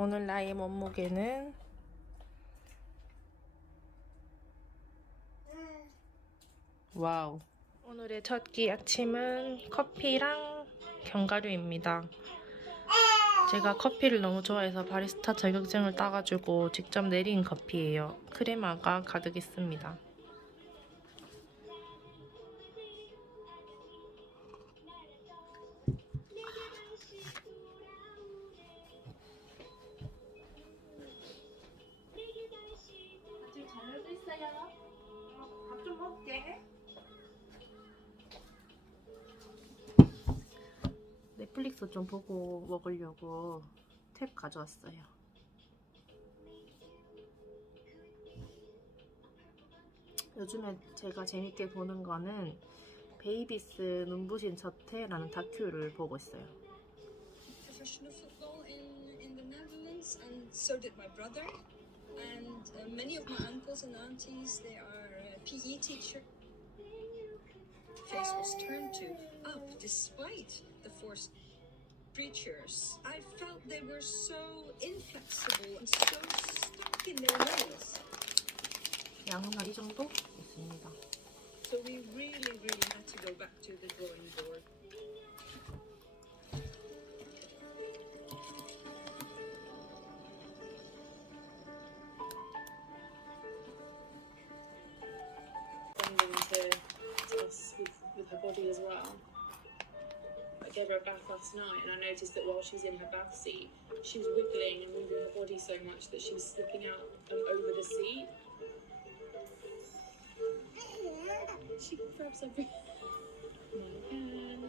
오늘 나의 몸무게는 와우. 오늘의 첫 끼 아침은 커피랑 견과류입니다. 제가 커피를 너무 좋아해서 바리스타 자격증을 따가지고 직접 내린 커피예요. 크레마가 가득 있습니다. 아직 잘려져 있어요. 밥 좀 먹게. 넷플릭스 좀 보고 먹으려고 탭 가져왔어요. 요즘에 제가 재밌게 보는 거는 베이비스 눈부신 저태라는 다큐를 보고 있어요. Professional football in the Netherlands, and so did my brother. And many of my uncles and aunties, they are PE teachers. Face was turned to up despite the forced preachers. I felt they were so inflexible and so stuck in their ways. 양은 한 이 정도 있습니다. So we really had to go back to the drawing board. To us with her body as well. I gave her a bath last night and I noticed that while she was in her bath seat, she was wiggling and moving her body so much that she was slipping out over the seat. She grabs every my hand,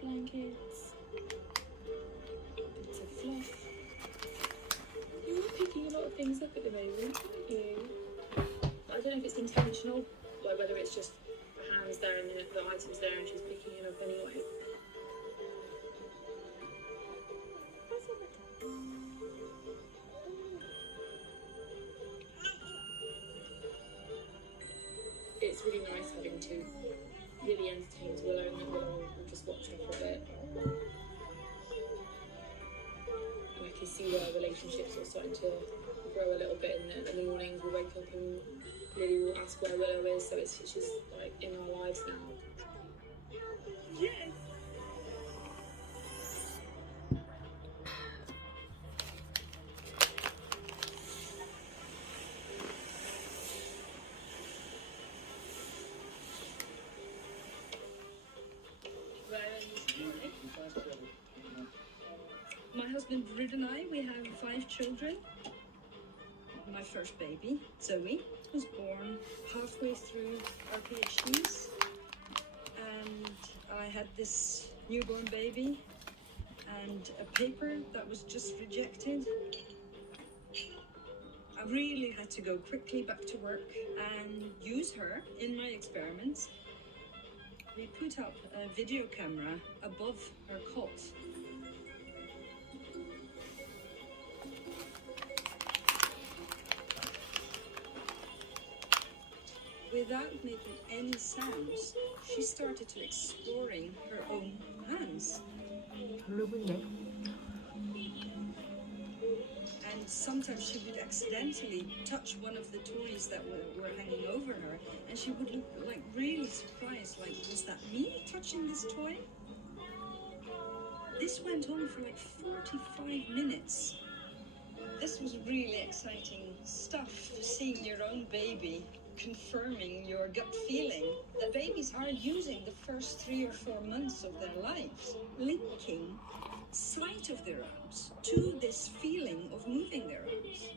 blankets, bits of fluff. You're picking a lot of things up at the moment, aren't you? I don't know if it's intentional, like whether it's just the hands there and the items there and she's picking it up anyway. It's really nice having to really entertain Willow and Willow will just watch her for a bit. And I can see where relationships are starting to grow a little bit in the mornings. We'll wake up and Lily will ask where Willow is, so she's like in our lives now. Yes. My husband Rid and I, we have 5 children. My first baby, Zoe, was born halfway through our PhDs, and I had this newborn baby and a paper that was just rejected. I really had to go quickly back to work and use her in my experiments. We put up a video camera above her cot. Without making any sounds, she started to exploring her own hands. And sometimes she would accidentally touch one of the toys that were hanging over her, and she would look like really surprised, like, was that me touching this toy? This went on for like 45 minutes. This was really exciting stuff, seeing your own baby confirming your gut feeling that babies are using the first 3 or 4 months of their lives, linking sight of their arms to this feeling of moving their arms.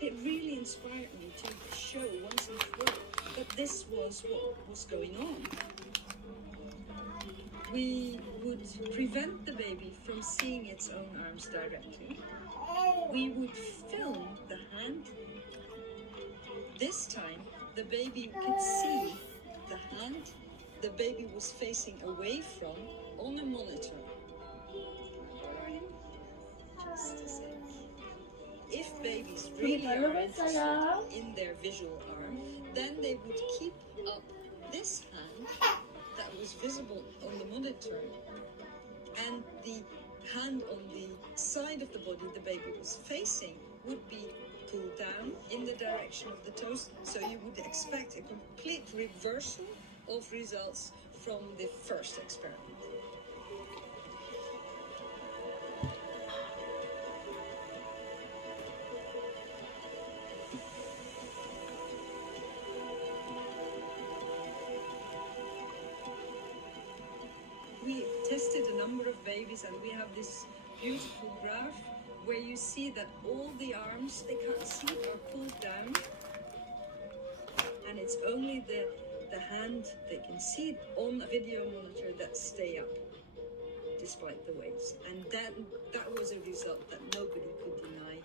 It really inspired me to show once and for all that this was what was going on. We would prevent the baby from seeing its own arms directly. We would film the hand. This time, the baby could see the hand the baby was facing away from on a monitor. Just a sec. If babies really are interested in their visual arm, then they would keep up this hand that was visible on the monitor, and the hand on the side of the body the baby was facing would be pulled down in the direction of the toes. So you would expect a complete reversal of results from the first experiment. We tested a number of babies, and we have this beautiful graph where you see that all the arms they can't see are pulled down, and it's only the hand they can see on a video monitor that stay up despite the weights, and that was a result that nobody could deny.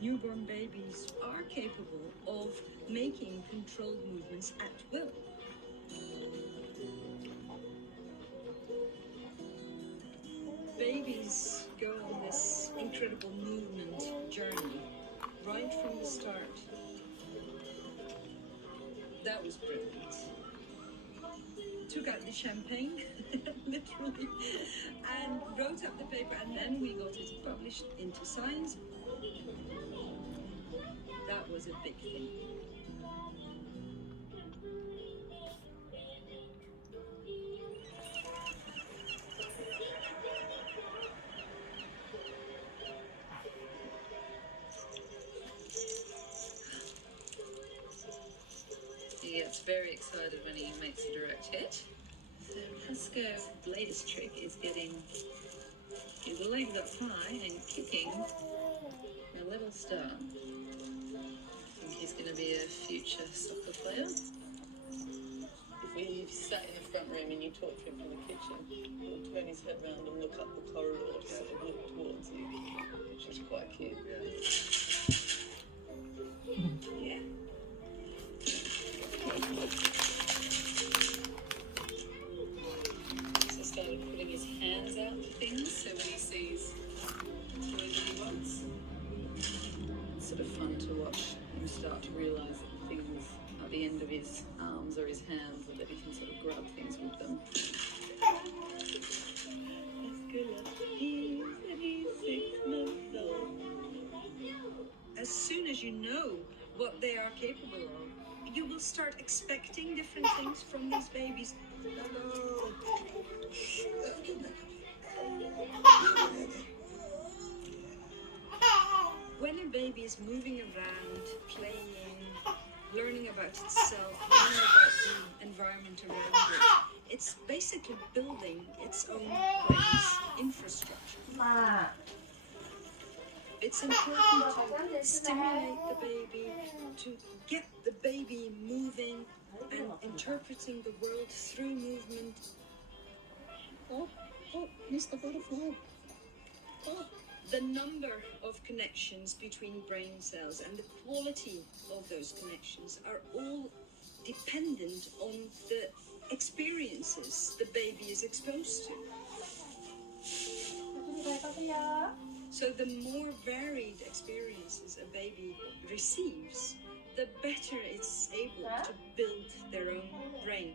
Newborn babies are capable of making controlled movements at will. Babies go on this incredible movement journey right from the start. That was brilliant. Took out the champagne, literally, and wrote up the paper, and then we got it published into Science. That was a big thing. He gets very excited when he makes a direct hit. So Pasco's latest trick is getting his legs up high and kicking a little star. I think he's going to be a future soccer player. If we sat in the front room and you talked to him from the kitchen, he'll turn his head round and look up the corridor to sort of look towards you, which is quite cute. Yeah. So started putting his hands out for things, so when he sees toys that he wants, It's sort of fun to watch him start to realise that things at the end of his arms or his hands, and that he can sort of grab things with them. As soon as you know what they are capable of, you will start expecting different things from these babies. When a baby is moving around, playing, learning about itself, learning about the environment around it, it's basically building its own brain's infrastructure. It's important to stimulate the baby, to get the baby moving and interpreting the world through movement. oh, Mr. Butterfly. Oh. The number of connections between brain cells and the quality of those connections are all dependent on the experiences the baby is exposed to. So the more varied experiences a baby receives, the better it's able to build their own brain.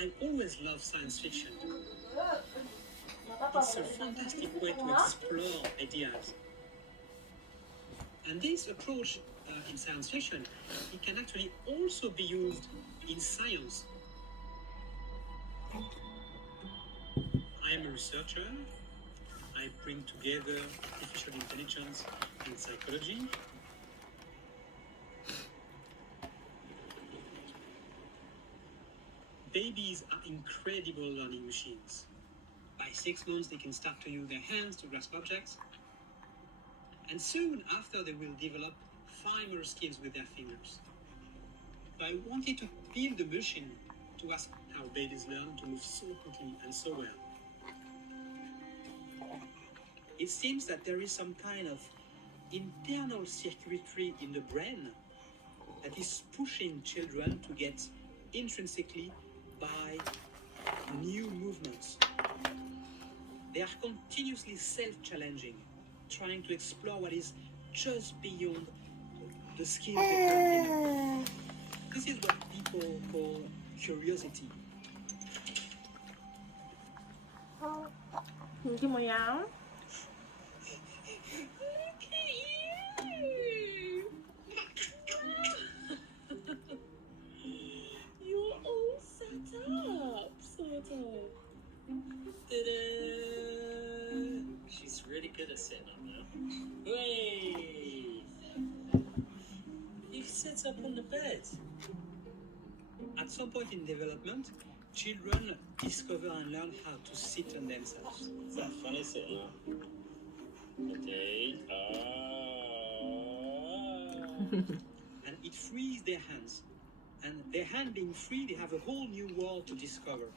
I've always loved science fiction. It's a fantastic way to explore ideas. And this approach in science fiction, it can actually also be used in science. I am a researcher. I bring together artificial intelligence and psychology. Babies are incredible learning machines. By 6 months, they can start to use their hands to grasp objects. And soon after, they will develop finer skills with their fingers. So I wanted to build a machine to ask how babies learn to move so quickly and so well. It seems that there is some kind of internal circuitry in the brain that is pushing children to get intrinsically by new movements. They are continuously self-challenging, trying to explore what is just beyond the skills they currently know. This is what people call curiosity. 이게 뭐야? Look at you! You're all set up, sort of. Ta-da! She's really good at sitting up now. Wait! You sit up on the bed. At some point in development, children discover and learn how to sit on themselves. Is that funny sitting up? Okay. And it frees their hands. And their hand being free, they have a whole new world to discover.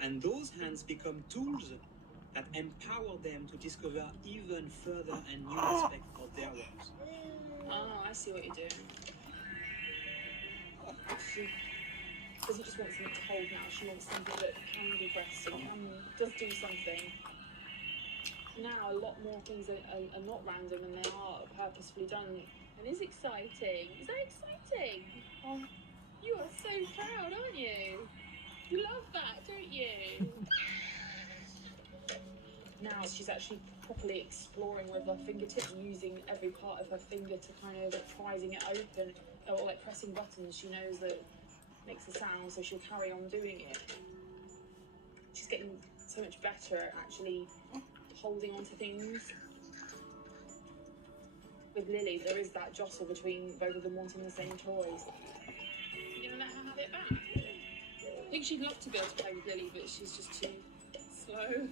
And those hands become tools that empower them to discover even further and new aspects of their worlds. Oh, I see what you're doing. She doesn't just want something to hold now, she wants something that can be pressed and does do something. Now, a lot more things are not random and they are purposefully done. And it's exciting. Is that exciting? Oh, you are so proud, aren't you? You love that, don't you? Now she's actually properly exploring with her fingertips, using every part of her finger to kind of prizing it open, or like pressing buttons. She knows that it makes a sound, so she'll carry on doing it. She's getting so much better at actually holding on to things. With Lily, there is that jostle between both of them wanting the same toys. You're gonna let her have it back? I think she'd love to be able to play with Lily, but she's just too slow.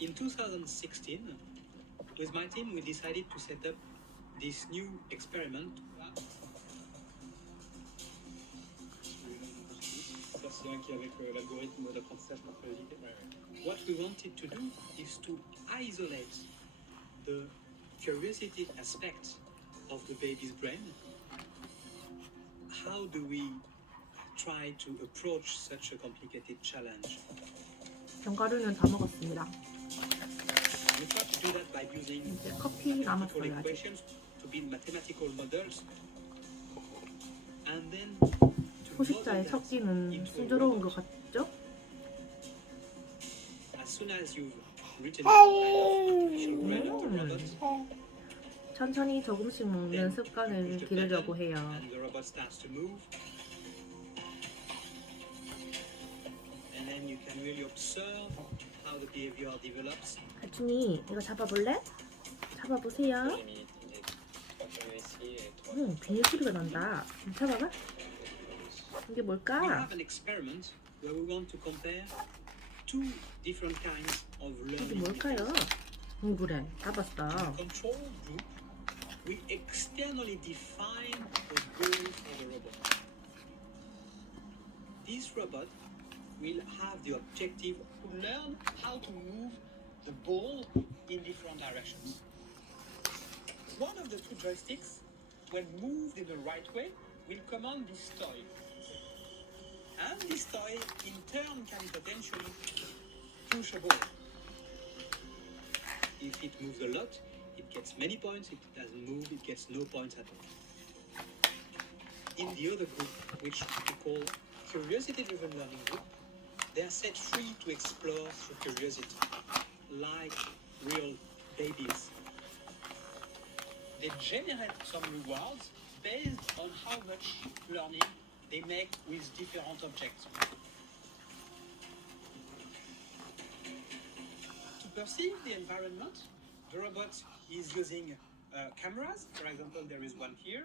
In 2016, with my team, we decided to set up this new experiment. What we wanted to do is to isolate the curiosity aspect of the baby's brain. How do we try to approach such a complicated challenge? 견과류는 다 먹었습니다. We try to do that by using 이제 커피 mathematical 남았어요. 아직. equations to build mathematical models, and then to 소식자의 model that 섞기는 into a 순조로운 것 robot. 같죠? As soon as you've written a artificial brain of the robot, 천천히 조금씩 먹는 then 습관을 you push the 기르려고 button 해요. and the robot starts to move. And then you can really observe how the behavior develops. 갈충이 이거 잡아볼래? 잡아보세요. 비닐 소리가 난다. 잡아봐. 이게 We 뭘까? have an experiment where we want to compare two different kinds of 이게 learning 뭘까요? methods. 그래. 잡았어. Control group, we externally define a goal for the robot. This robot will have the objective to learn how to move the ball in different directions. One of the two joysticks, when moved in the right way, will command this toy. And this toy, in turn, can potentially push a ball. If it moves a lot, it gets many points. If it doesn't move, it gets no points at all. In the other group, which we call curiosity-driven learning group, they are set free to explore through curiosity, like real babies. They generate some rewards based on how much learning they make with different objects. To perceive the environment, the robot is using cameras. For example, there is one here.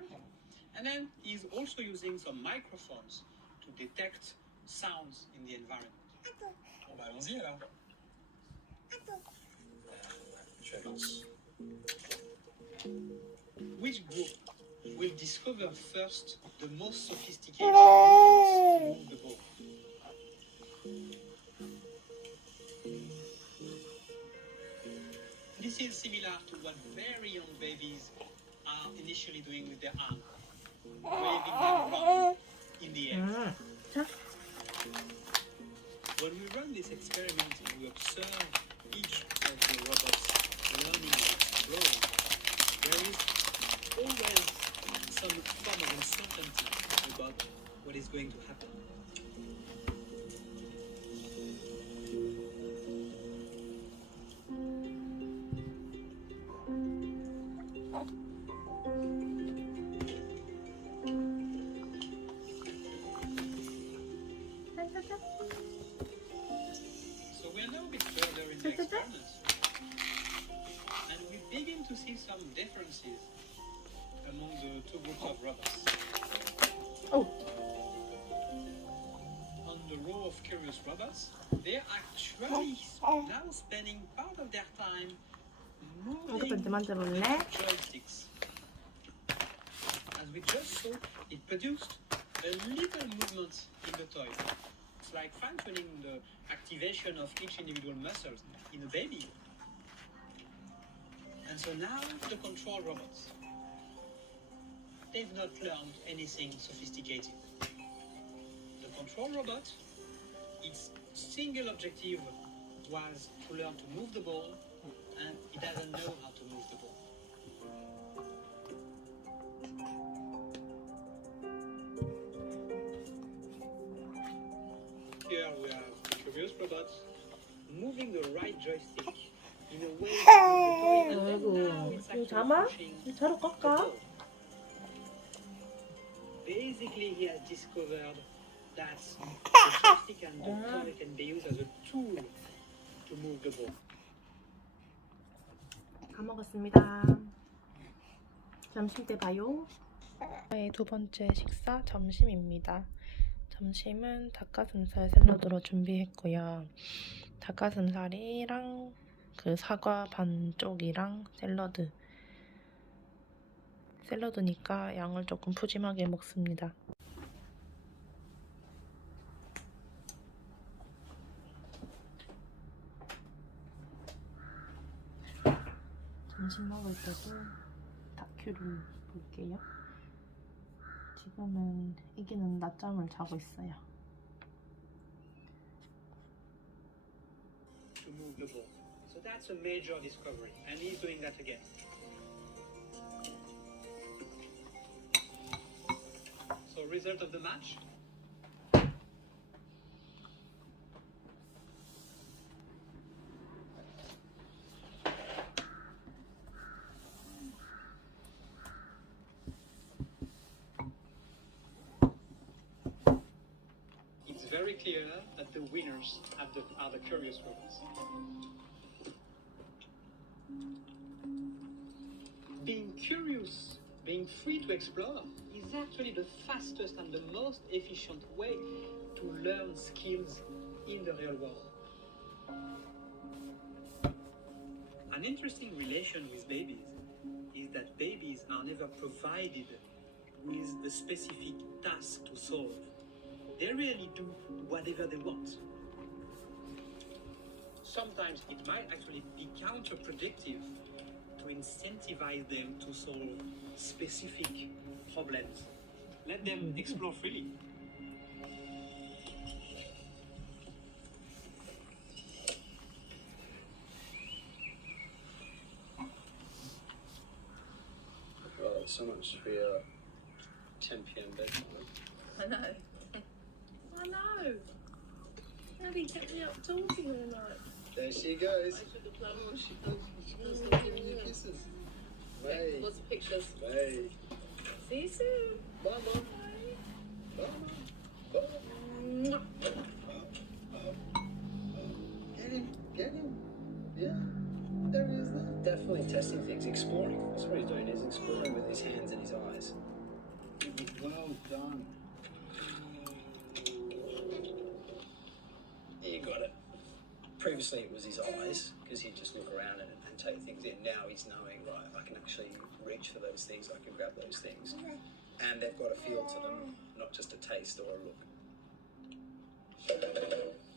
And then he's also using some microphones to detect sounds in the environment. Bon, bah, allons-y alors. Je avance. Which group will discover first the most sophisticated movements to move the ball? This is similar to what very young babies are initially doing with their arm, waving them around in the air. 자, When we run this experiment and we observe each of the robots learning and exploring, there is always some form of uncertainty about what is going to happen. So we are now a bit further in the experiment, and we begin to see some differences among the two groups of robots. 오, On the row of curious robots, they are actually now spending part of their time 이것도 moving 이제 만져볼래? the joysticks. As we just saw, it produced a little movement in the toy. It's like fine-tuning the activation of each individual muscles in a baby. And so now the control robots. They've not learned anything sophisticated. The control robot, its single objective was to learn to move the ball, and it doesn't know how to move the ball. Here we have the curious robots moving the right joystick in a way that the toy, and then now it's 이거 actually 잠아? pushing 이거 자로 the 깎아? ball. Basically, he has discovered that the joystick and the toy can be used as a tool to move the ball. 다 먹었습니다. 점심 때 봐요. 저의 두 번째 식사 점심입니다. 점심은 닭가슴살 샐러드로 준비했고요. 닭가슴살이랑 그 사과 반쪽이랑 샐러드니까 양을 조금 푸짐하게 먹습니다. 점심 먹을 때도 다큐를 볼게요. 지금은 애기는 낮잠을 자고 있어요. To move the ball. So that's a major discovery, and he's doing that again. So result of the match? It's very clear that the winners are the curious robots. Being curious, being free to explore, is actually the fastest and the most efficient way to learn skills in the real world. An interesting relation with babies is that babies are never provided with a specific task to solve. They really do whatever they want. Sometimes it might actually be counterproductive to incentivize them to solve specific problems. Let them explore freely. Well, it's so much for your 10 p.m. bedtime. I know. I know. Daddy kept me up talking all night. There she goes. I should have planned. Oh, she goes giving you kisses. Hey, What's the pictures? hey. See you soon. Bye, Mum. Bye, Mum. Bye. Get him. Yeah, there he is there. Definitely testing things, exploring. That's what he's doing, he's exploring with his hands and his eyes. Well done. You got it. Previously it was his eyes, because he'd just look around and take things in. Now he's knowing, right, I can actually reach for those things, I can grab those things. And they've got a feel to them, not just a taste or a look.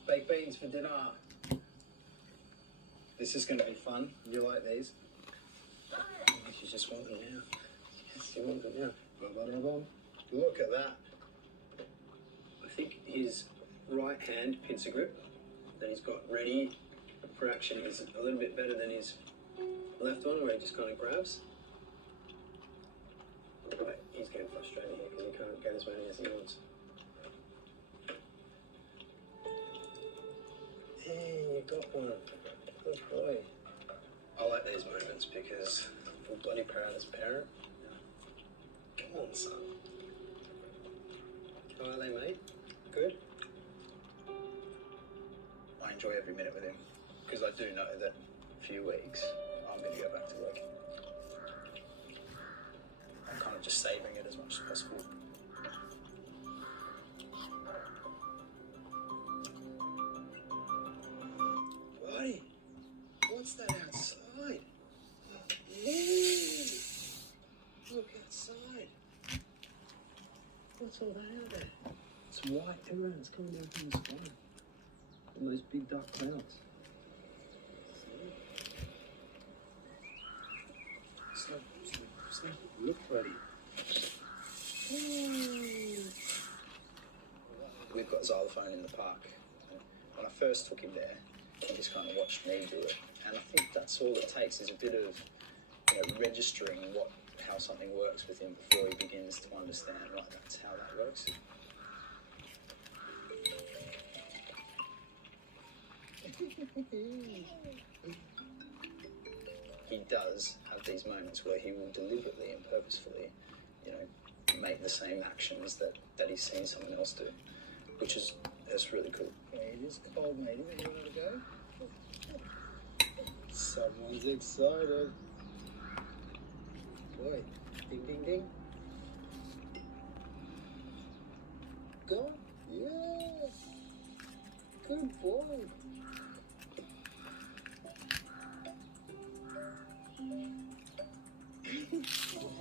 Baked beans for dinner. This is going to be fun. You like these? You just want them now. Yes, you want them now. Look at that. I think his right hand pincer grip that he's got ready for action is a little bit better than his left one, where he just kind of grabs. Right, he's getting frustrated here because he can't get as many as he wants. Hey, you got one. Good boy. I like these moments because I'm bloody proud as a parent. Come on, son. How are they, mate? Good? I enjoy every minute with him because I do know that in a few weeks I'm going to go back to work. I'm kind of just savouring it as much as possible. Buddy, what's that outside? Ooh, look outside. What's all that out there? It's white everywhere. It's coming down from the sky. All those big dark clouds. Snap, look, buddy. We've got xylophone in the park. When I first took him there, he just kind of watched me do it. And I think that's all it takes is a bit of registering how something works with him before he begins to understand, right, that's how that works. He does have these moments where he will deliberately and purposefully, make the same actions that he's seen someone else do, which is really cool. It is cold, matey. You want to go? Someone's excited. Boy, ding, ding, ding. Go. Yeah. Good boy.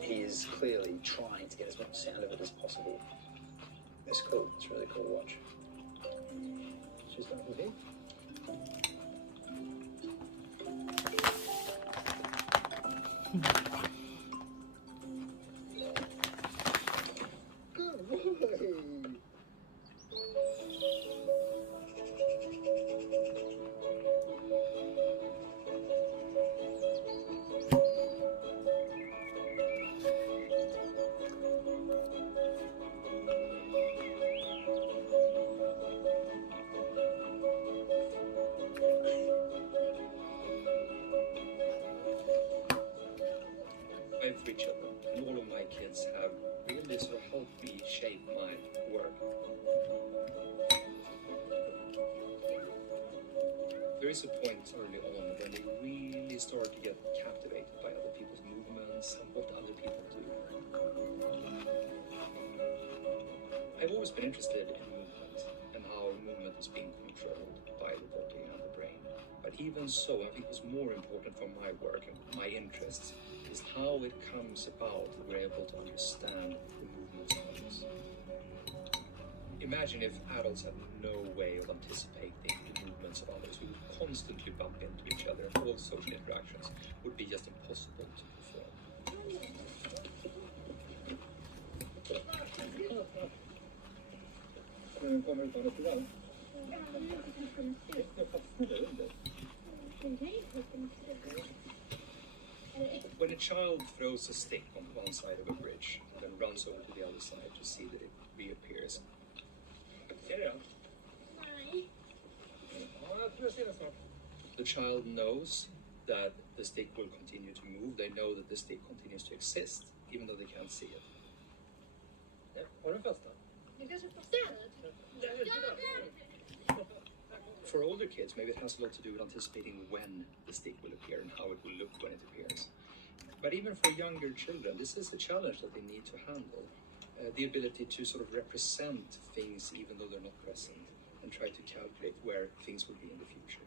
He is clearly trying to get as much sound of it as possible. It's cool. It's really cool to watch. She's not with him. Good boy. I have 3 children, and all of my kids have really sort of helped me shape my work. There is a point early on when they really start to get captivated by other people's movements and what other people do. I've always been interested in movement and how movement is being controlled by the body and the brain. But even so, I think what's more important for my work and my interests is how it comes about that we're able to understand the movements of others. Imagine if adults had no way of anticipating the movements of others. We would constantly bump into each other, and all social interactions would be just impossible to perform. When a child throws a stick on one side of a bridge and then runs over to the other side to see that it reappears, the child knows that the stick will continue to move. They know that the stick continues to exist, even though they can't see it. For older kids, maybe it has a lot to do with anticipating when the stick will appear and how it will look when it appears. But even for younger children, this is a challenge that they need to handle. The ability to sort of represent things even though they're not present and try to calculate where things will be in the future.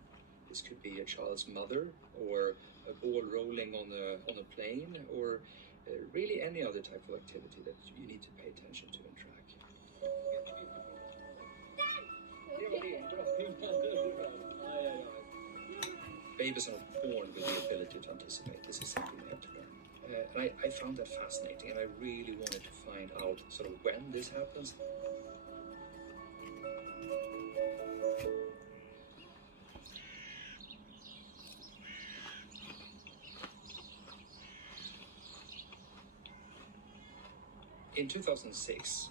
This could be a child's mother, or a ball rolling on a plane, or really any other type of activity that you need to pay attention to and track. Babies are not born with the ability to anticipate. This is something they have to learn. And I found that fascinating, and I really wanted to find out sort of when this happens. In 2006,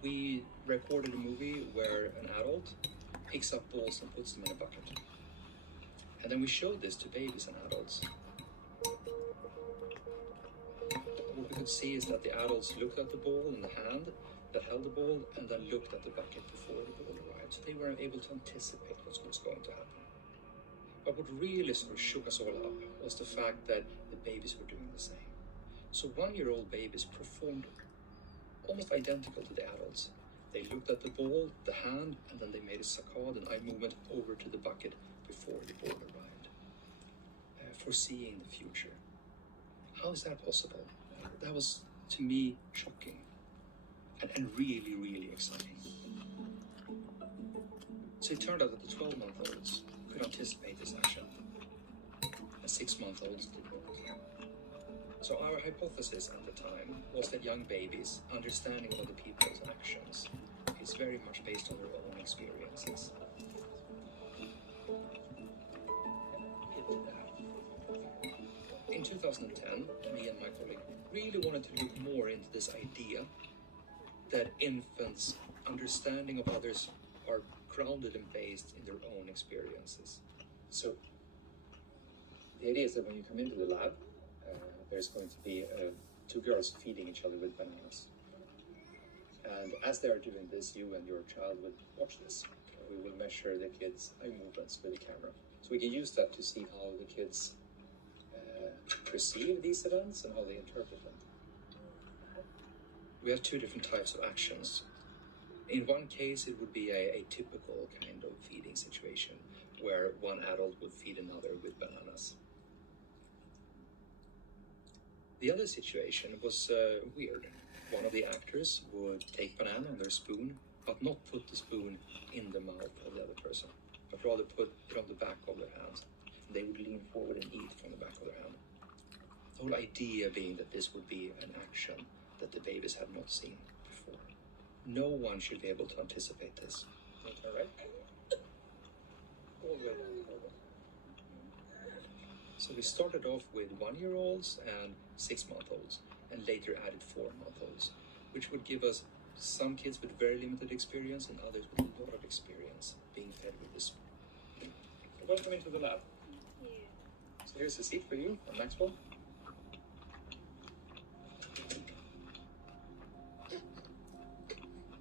we recorded a movie where an adult picks up balls and puts them in a bucket. And then we showed this to babies and adults. What we could see is that the adults looked at the ball in the hand that held the ball and then looked at the bucket before the ball arrived. So they were able to anticipate what was going to happen. But what really sort of shook us all up was the fact that the babies were doing the same. So 1-year-old babies performed almost identical to the adults. They looked at the ball, the hand, and then they made a saccade, an eye movement over to the bucket before the ball arrived, foreseeing the future. How is that possible? That was, to me, shocking and really, really exciting. So it turned out that the 12-month-olds could anticipate this action, and 6-month-olds did not. So our hypothesis at the time was that young babies' understanding of other people's actions is very much based on their own experiences. In 2010, me and my colleague really wanted to look more into this idea that infants' understanding of others are grounded and based in their own experiences. So the idea is that when you come into the lab, there's going to be 2 girls feeding each other with bananas. And as they are doing this, you and your child will watch this. We will measure the kids' eye movements with the camera. So we can use that to see how the kids perceive these events and how they interpret them. We have 2 different types of actions. In one case, it would be a typical kind of feeding situation where one adult would feed another with bananas. The other situation was weird. One of the actors would take banana on their spoon, but not put the spoon in the mouth of the other person, but rather put it on the back of their hands. And they would lean forward and eat from the back of their hand. The whole idea being that this would be an action that the babies had not seen before. No one should be able to anticipate this. All right? All the way down the corridor. So we started off with 1-year-olds and 6-month-olds, and later added 4-month-olds, which would give us some kids with very limited experience and others with a lot of experience being fed with this. Welcome into the lab. So here's a seat for you, Maxwell.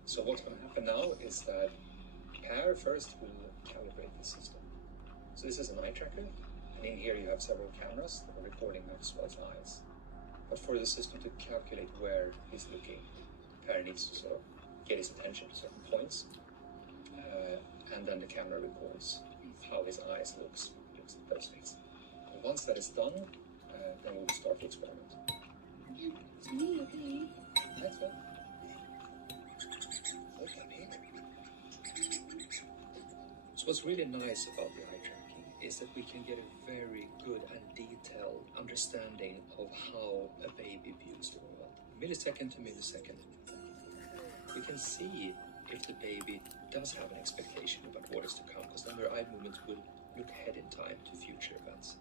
So what's going to happen now is that Per first will calibrate the system. So this is an eye tracker, and in here you have several cameras that are recording Maxwell's eyes. But for the system to calculate where he's looking, Per needs to sort of get his attention to certain points, and then the camera records how his eyes looks at those things. And once that is done, then we'll start the experiment. It's me, okay? That's it. Okay. So what's really nice about the eye tracking is that we can get a very good and detailed understanding of how a baby views the world, millisecond to millisecond. We can see if the baby does have an expectation about what is to come, because then their eye movements will look ahead in time to future events.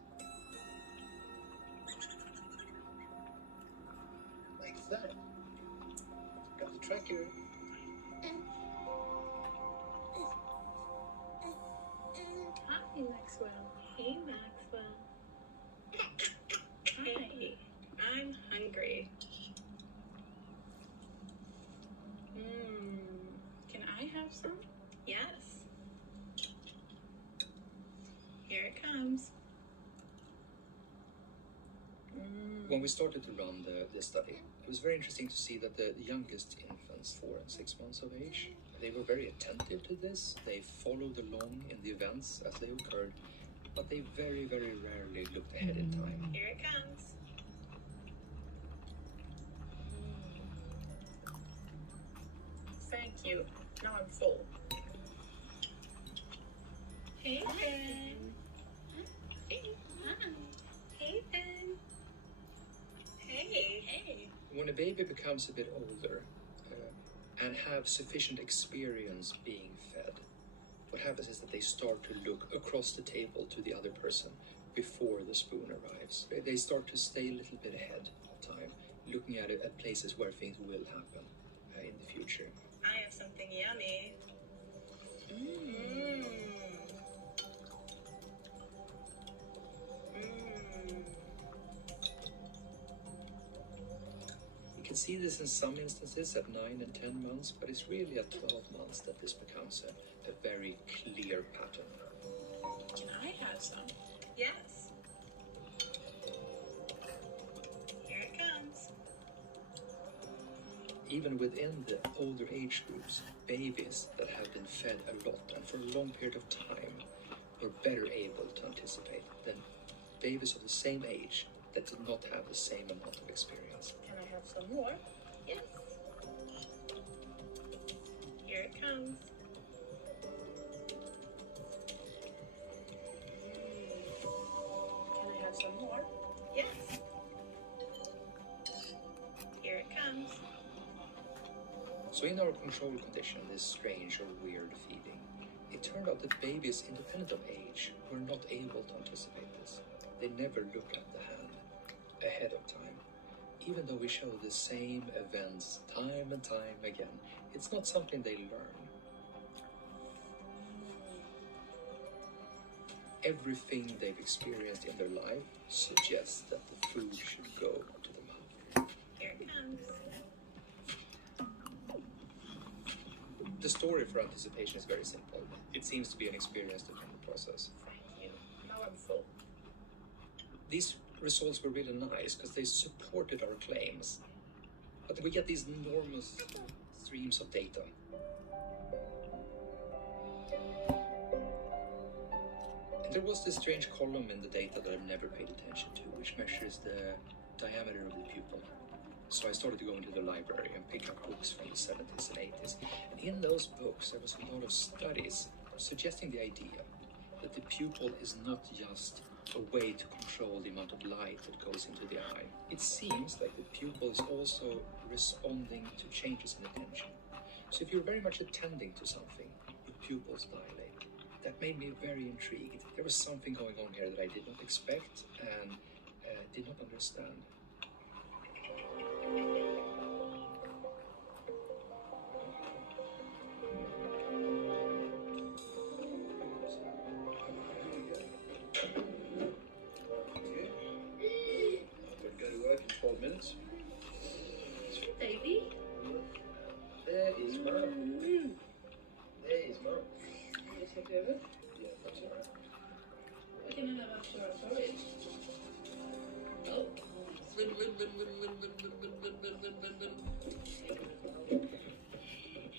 Like that. Got the tracker. Hi, Maxwell. Hey, Maxwell. Hi. I'm hungry. Can I have some? Yes. Here it comes. When we started to run the study, it was very interesting to see that the youngest infants, 4 and 6 months of age, they were very attentive to this. They followed along in the events as they occurred, but they very, very rarely looked ahead in time. Here it comes. Thank you. Now I'm full. Hey, Ben. Hey, Ben. Hey. When a baby becomes a bit older and have sufficient experience being fed, what happens is that they start to look across the table to the other person before the spoon arrives. They start to stay a little bit ahead of time, looking at it at places where things will happen in the future. I have something yummy. You can see this in some instances at 9 and 10 months, but it's really at 12 months that this becomes a very clear pattern. Can I have some? Yes. Here it comes. Even within the older age groups, babies that have been fed a lot and for a long period of time were better able to anticipate than babies of the same age that did not have the same amount of experience. Can I have some more? Yes. Here it comes. Can I have some more? Yes. Here it comes. So in our control condition, this strange or weird feeding, it turned out that babies independent of age were not able to anticipate this. They never look at the hand ahead of time. Even though we show the same events time and time again, it's not something they learn. Everything they've experienced in their life suggests that the food should go to the mouth. Here it comes. The story for anticipation is very simple. It seems to be an experience-dependent process. Thank you. Now I'm full. These results were really nice because they supported our claims. But we get these enormous streams of data. And there was this strange column in the data that I've never paid attention to, which measures the diameter of the pupil. So I started to go into the library and pick up books from the 70s and 80s. And in those books, there was a lot of studies suggesting the idea that the pupil is not just a way to control the amount of light that goes into the eye. It seems like the pupil is also responding to changes in attention. So if you're very much attending to something, your pupils dilate. That made me very intrigued. There was something going on here that I did not expect and did not understand. Baby. There is Mum. There is Mum. Is it good? Yeah, that's all right. I didn't have after our porridge. Oh.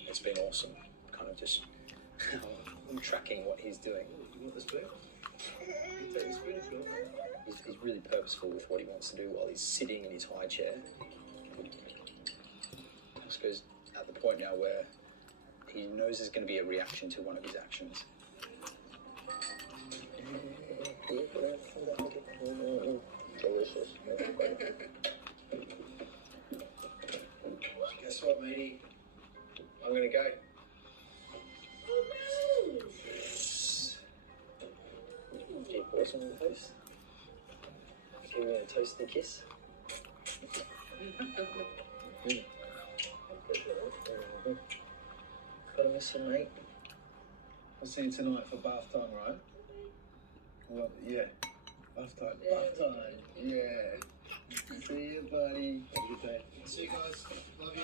It's been awesome. Kind of just I'm tracking what he's doing. You want the spoon? You take the spoon if you want. He's really purposeful with what he wants to do while he's sitting in his high chair. Because at the point now where he knows there's going to be a reaction to one of his actions. Delicious. Guess what, matey? I'm going to go. Do you pour some on the toast? Give me a toasty kiss. Gotta miss him, mate. I'll see you tonight for bath time, right? Well, yeah. Bath time. Bath time. Yeah. See you, buddy. Have a good day. See you guys. Love you.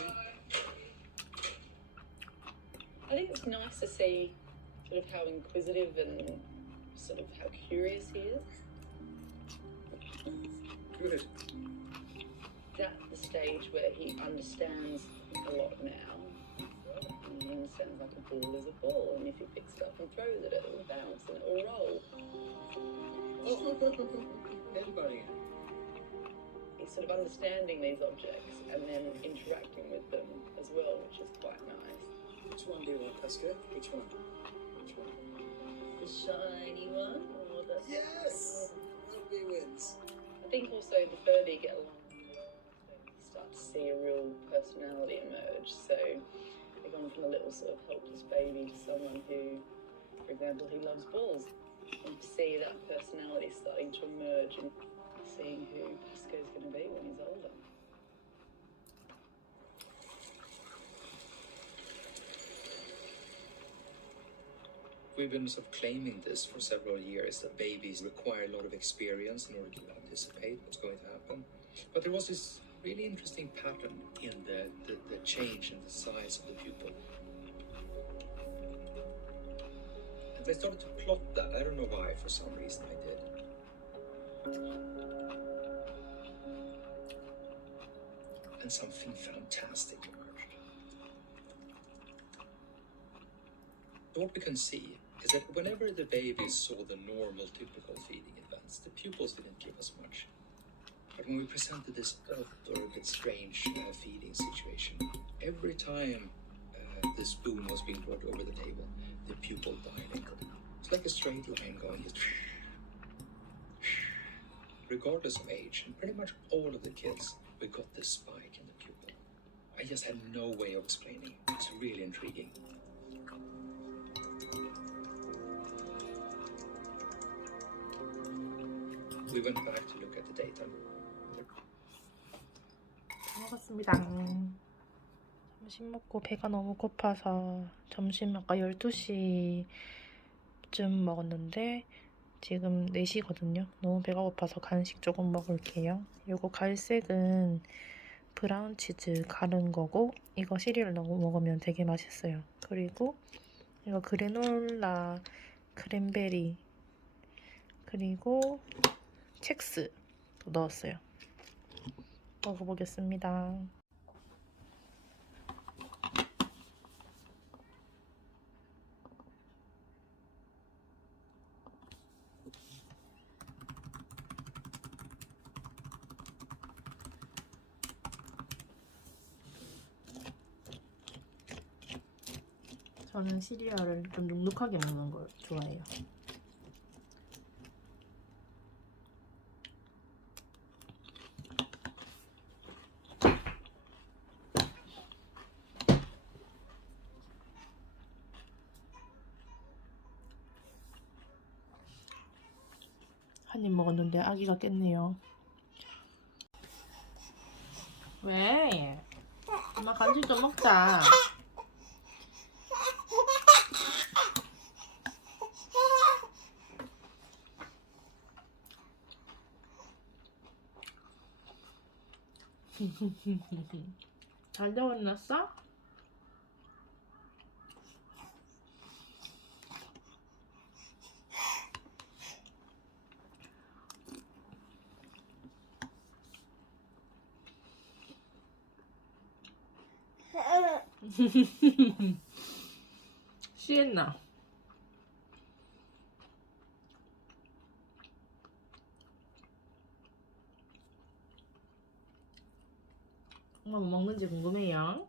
I think it's nice to see sort of how inquisitive and sort of how curious he is. Good. He's at the stage where he understands a lot now. He understands like a ball is a ball, and if he picks it up and throws it, it will bounce and it will roll. Headbutting it. He's sort of understanding these objects and then interacting with them as well, which is quite nice. Which one do you want, Pascal? Which one? Which one? The shiny one, or the... Yes! Ruby wins. I think also the further you get along, you start to see a real personality emerge. So they've gone from a little sort of helpless baby to someone who, for example, who loves balls. And to see that personality starting to emerge and seeing who Pasco's going to be when he's older. We've been sort of claiming this for several years, that babies require a lot of experience in order to anticipate what's going to happen. But there was this really interesting pattern in the change in the size of the pupil. And I started to plot that. I don't know why, for some reason I did. And something fantastic emerged. What we can see is that whenever the babies saw the normal, typical feeding events, the pupils didn't give us much. But when we presented this odd or a bit strange feeding situation, every time the spoon was being brought over the table, the pupil dilated. It's like a straight line going, regardless of age, and pretty much all of the kids, we got this spike in the pupil. I just had no way of explaining. It's really intriguing. We went back to look at the data. 먹었습니다. 점심 먹고 배가 너무 고파서 점심 아까 12시쯤 먹었는데 지금 4시거든요. 너무 배가 고파서 간식 조금 먹을게요. 요거 갈색은 브라운 치즈 갈은 거고 이거 시리얼 넣어 먹으면 되게 맛있어요. 그리고 이거 그래놀라 크랜베리 그리고 첵스 넣었어요. 먹어보겠습니다. 저는 시리얼을 좀 눅눅하게 먹는 걸 좋아해요. 한 입 먹었는데 아기가 깼네요. 왜? 엄마 간식 좀 먹자. 잘 데워놨어? 취했나? 엄마 뭐 먹는지 궁금해요.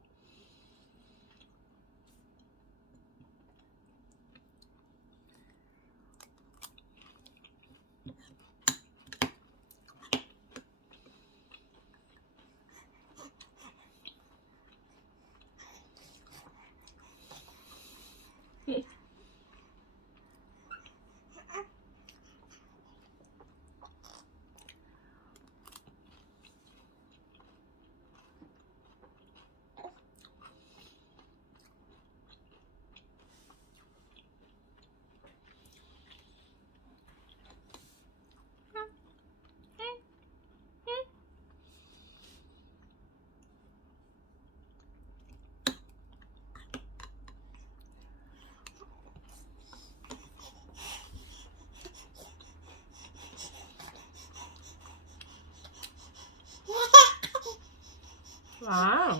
와.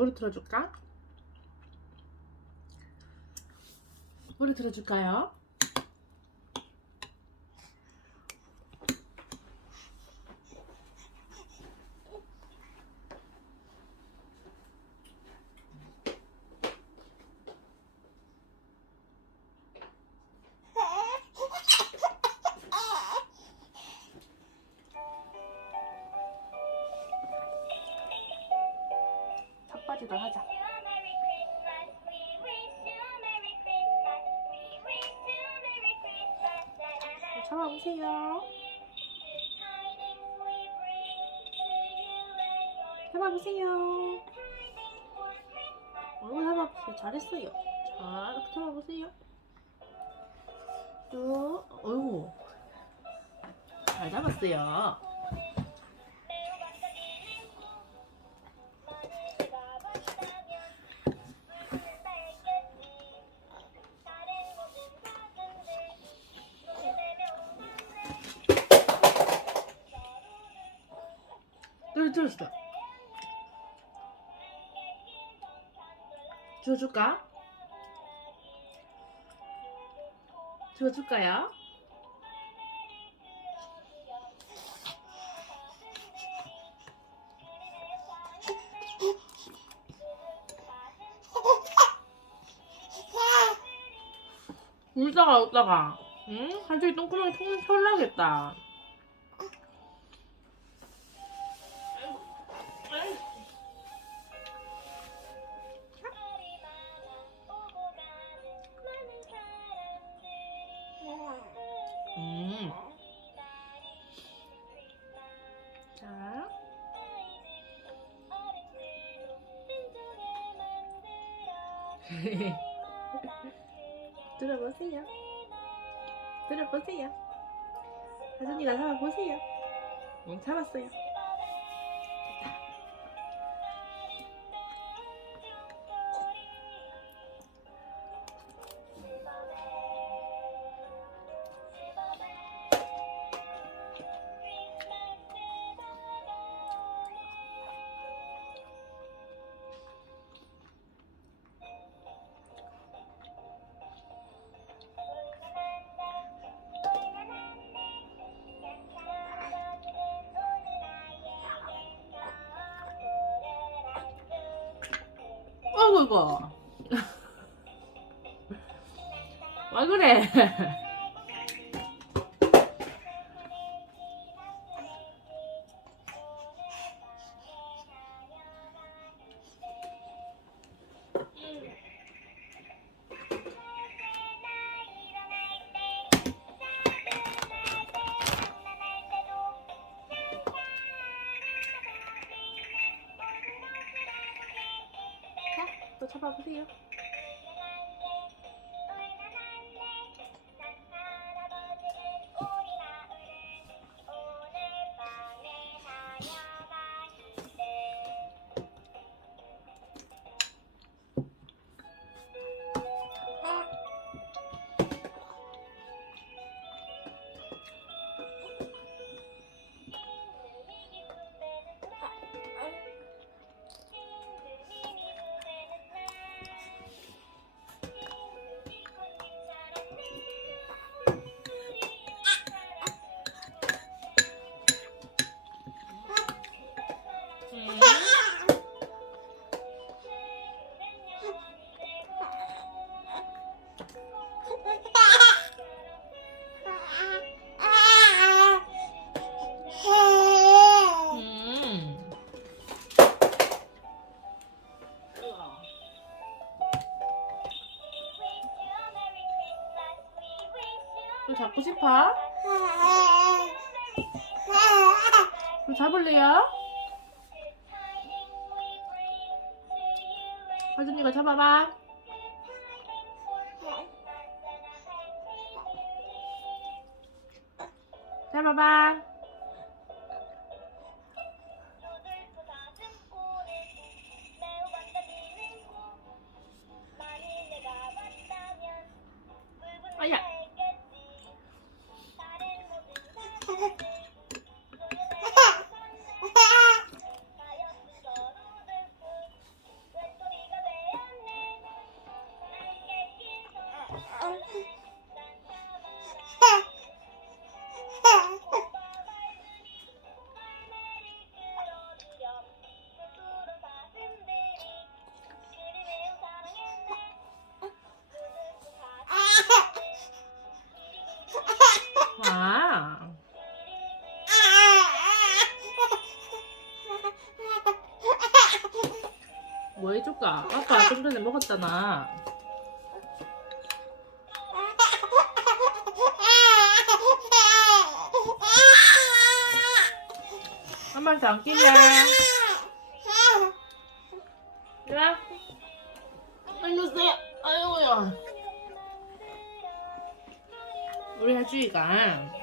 노래 틀어줄까? 노래 틀어줄까요? 삿바지도 하자. 잡아보세요. 잡아보세요. 얼굴 잡아보세요. 잘했어요. 자, 이렇게 잡아보세요. 또, 어이구. 잘 잡았어요. 들었어. 줘줄까? 줘줄까요? 울다가 응? 갑자기 똥구멍이 통 털나겠다. 자. 들어보세요. 들어보세요. 하준이가 잡아보세요. 응, 잡았어요. 어이구. 왜 그래? 또 잡아보세요. 또 잡고 싶어? 또 잡을래요? 하준이가 잡아봐. 잡아봐. 아야. 뭐 해줄까? 아빠 좀 전에 먹었잖아. 엄마한테 안 끼래. 그래? 일로 오세요. 아이고야. 우리 혜주이가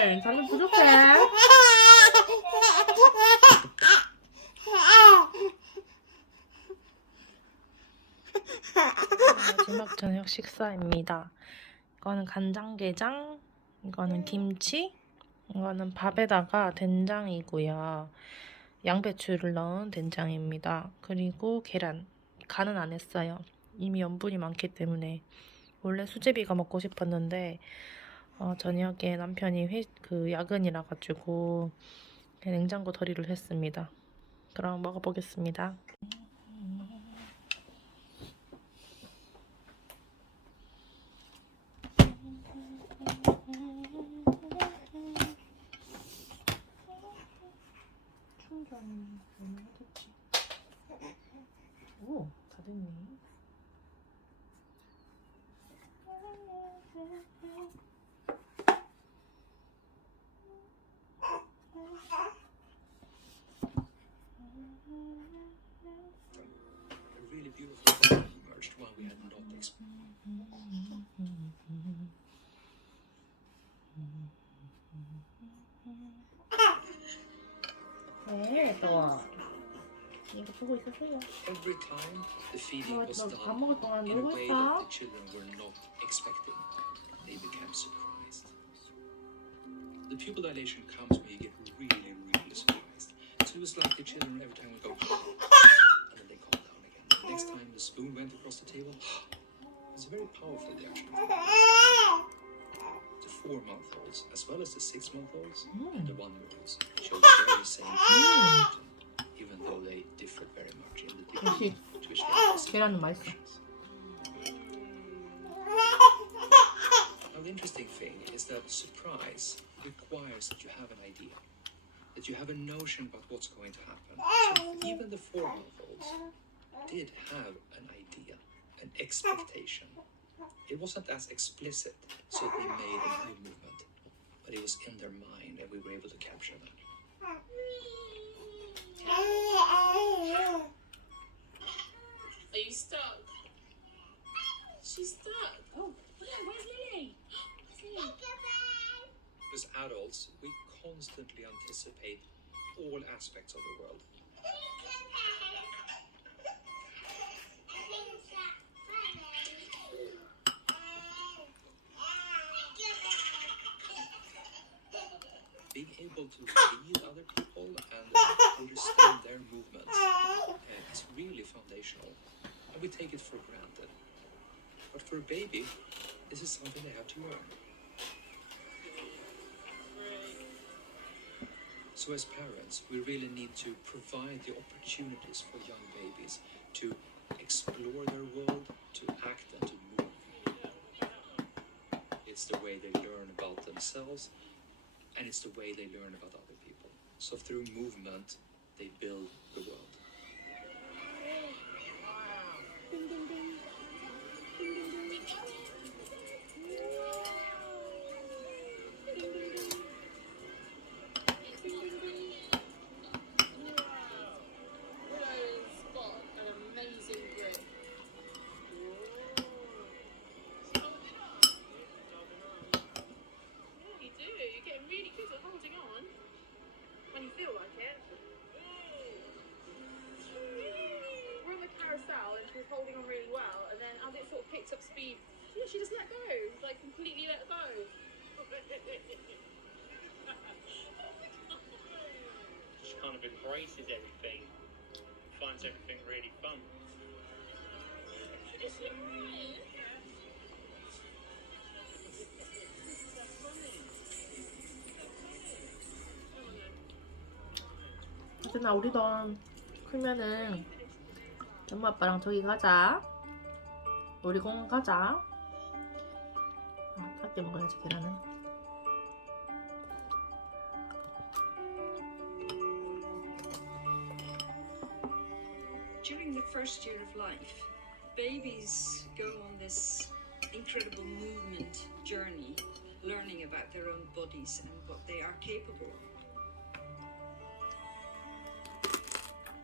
왜? 당근 부족해? 마지막 저녁 식사입니다. 이거는 간장게장, 이거는 김치, 이거는 밥에다가 된장이고요. 양배추를 넣은 된장입니다. 그리고 계란. 간은 안 했어요. 이미 염분이 많기 때문에. 원래 수제비가 먹고 싶었는데 저녁에 남편이 야근이라 가지고 냉장고 덜이를 했습니다. 그럼 먹어보겠습니다. 충전 하겠지. 오, 다 됐네. A really beautiful thing emerged one we had not expected. 네, 좋아. 이거 보고 있었어요. Every time the feeding was done 밥 먹을 동안 in a 놀고 way that the 있어. children were not expecting, they became surprised. The pupil dilation comes when you get really, really surprised. So it was like the children every time would go, and then they calm down again. The next time the spoon went across the table, it's a very powerful reaction. The 4-month-olds, as well as the 6-month-olds and the 1-year-olds, show the very same pattern, even though they differ very much in the 역시 degree to which they 계란은 맛있어. Now, the interesting thing is that surprise requires that you have an idea, that you have a notion about what's going to happen. So even the 4-month-olds did have an idea, an expectation. It wasn't as explicit, so they made a good movement, but it was in their mind, and we were able to capture that. Are you stuck? She's stuck. Oh, where's Lily? As adults, we constantly anticipate all aspects of the world. Being able to read other people and understand their movements is really foundational, and we take it for granted. But for a baby, this is something they have to learn. So as parents, we really need to provide the opportunities for young babies to explore their world, to act and to move. It's the way they learn about themselves, and it's the way they learn about other people. So through movement, they build the world. Willow's got an amazing grip. Yeah, you do. You're getting really good at holding on when you feel like it. holding on really well, and then as it sort of picked up speed, yeah, she just let go, like completely let go. She kind of embraces everything, finds everything really fun. 하진아, 우리도 크면은 엄마 아빠랑 저기 가자. 놀이공원 가자. 작게 먹어야지 계란은. During the first year of life, babies go on this incredible movement journey, learning about their own bodies and what they are capable of.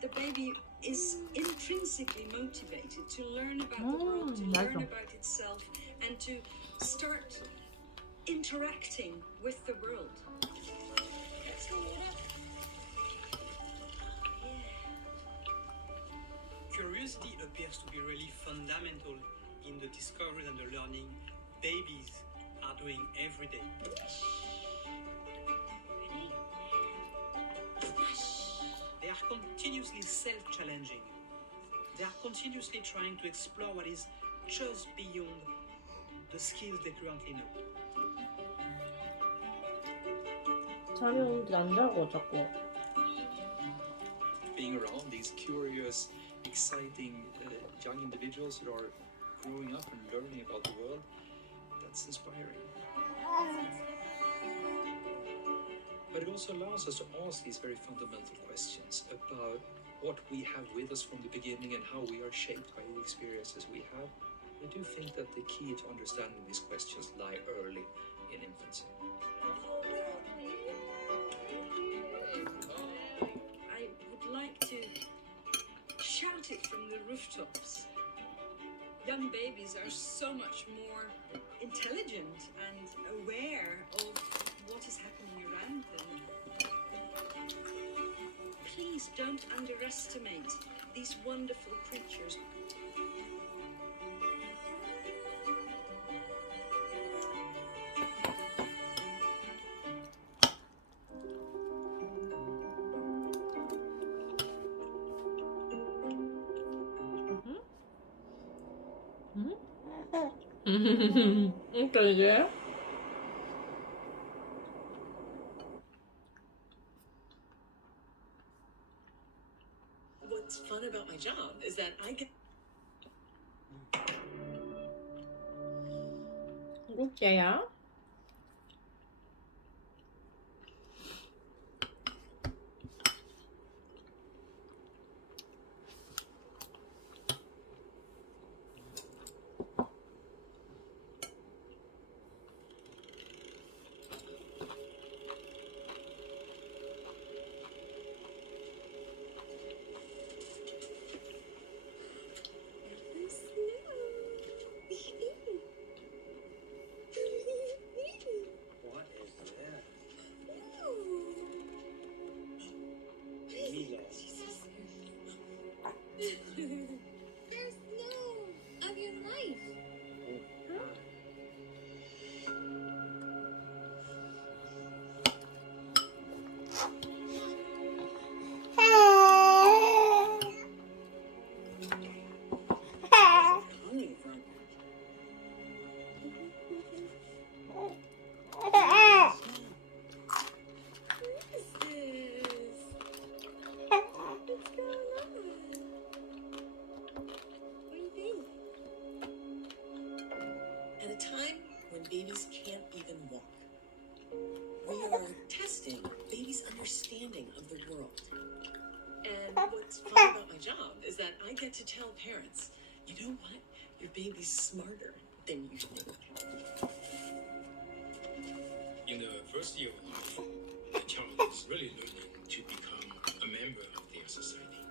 The baby is intrinsically motivated to learn about the world, to learn about itself, and to start interacting with the world. Curiosity appears to be really fundamental in the discovery and the learning babies are doing every day. They are continuously self-challenging. They are continuously trying to explore what is just beyond the skills they currently know. 잠이 오는데 안 자고 자꾸. Being around these curious, exciting young individuals who are growing up and learning about the world, that's inspiring. But it also allows us to ask these very fundamental questions about what we have with us from the beginning and how we are shaped by the experiences we have. I do think that the key to understanding these questions lie early in infancy. I would like to shout it from the rooftops. Young babies are so much more intelligent and aware of what is happening around them. Please don't underestimate these wonderful creatures. 이게? What's fun about my job is that I get 구독자야? What is that? There's no of your life. coming from. At a time when babies can't even walk, we are testing babies' understanding of the world. And what's fun about my job is that I get to tell parents, you know what? Your baby's smarter than you think. In the first year of life, the child is really learning to become a member of their society.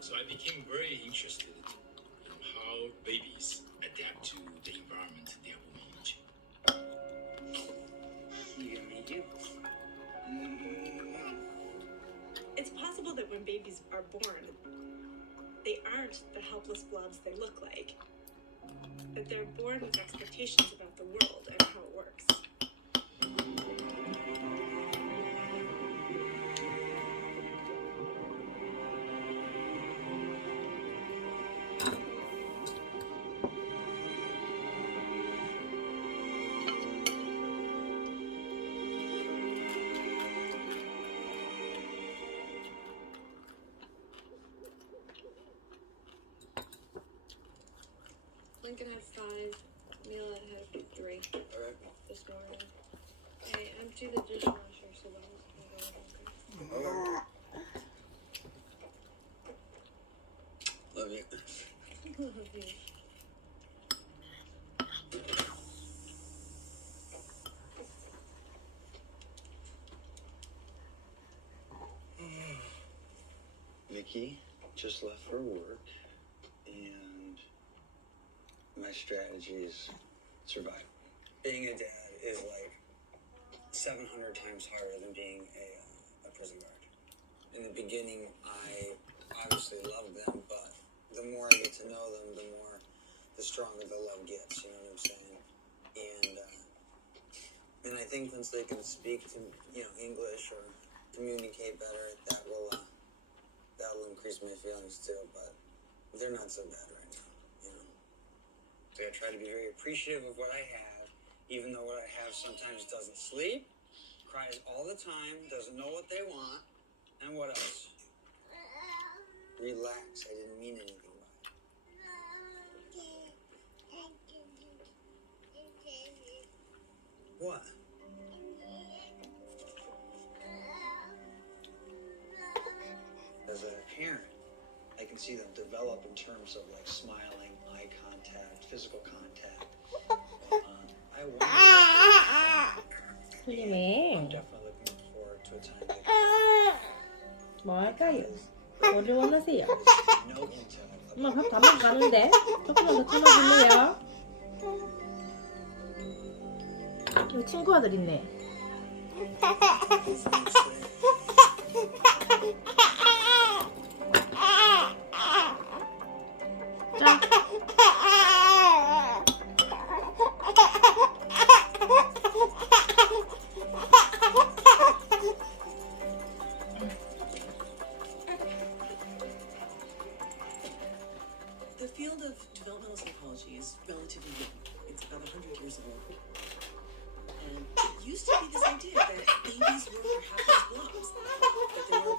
So I became very interested in how babies adapt to the environment they are born into. It's possible that when babies are born, they aren't the helpless blobs they look like. That they're born with expectations about the world and how it works. Lincoln had 5, Mila had 3 this morning. I emptied the dishwasher so that was going to go. Love you. Love you. Vicky just left for work, and my strategy is survive. Being a dad is like 700 times harder than being a prison guard. In the beginning, I obviously loved them, but the more I get to know them, the stronger the love gets, you know what I'm saying? And I think once they can speak to, English or communicate better, that'll increase my feelings too, but they're not so bad right now, So I try to be very appreciative of what I have, even though what I have sometimes doesn't sleep, cries all the time, doesn't know what they want, and what else? Relax, I didn't mean anything by it. What? As a parent, I can see them develop in terms of like smiling, eye contact, physical contact. I wonder I'm definitely looking forward to a time that 뭐 할까요? 뭐를 원하세요? no intel. 엄마 밥 다 먹고 가는데? 조금만 더 참아줄래요? 여기 친구 아들 있네. 자. The field of developmental psychology is relatively young. It's about 100 years old. And it used to be this idea that babies were helpless blobs, that they were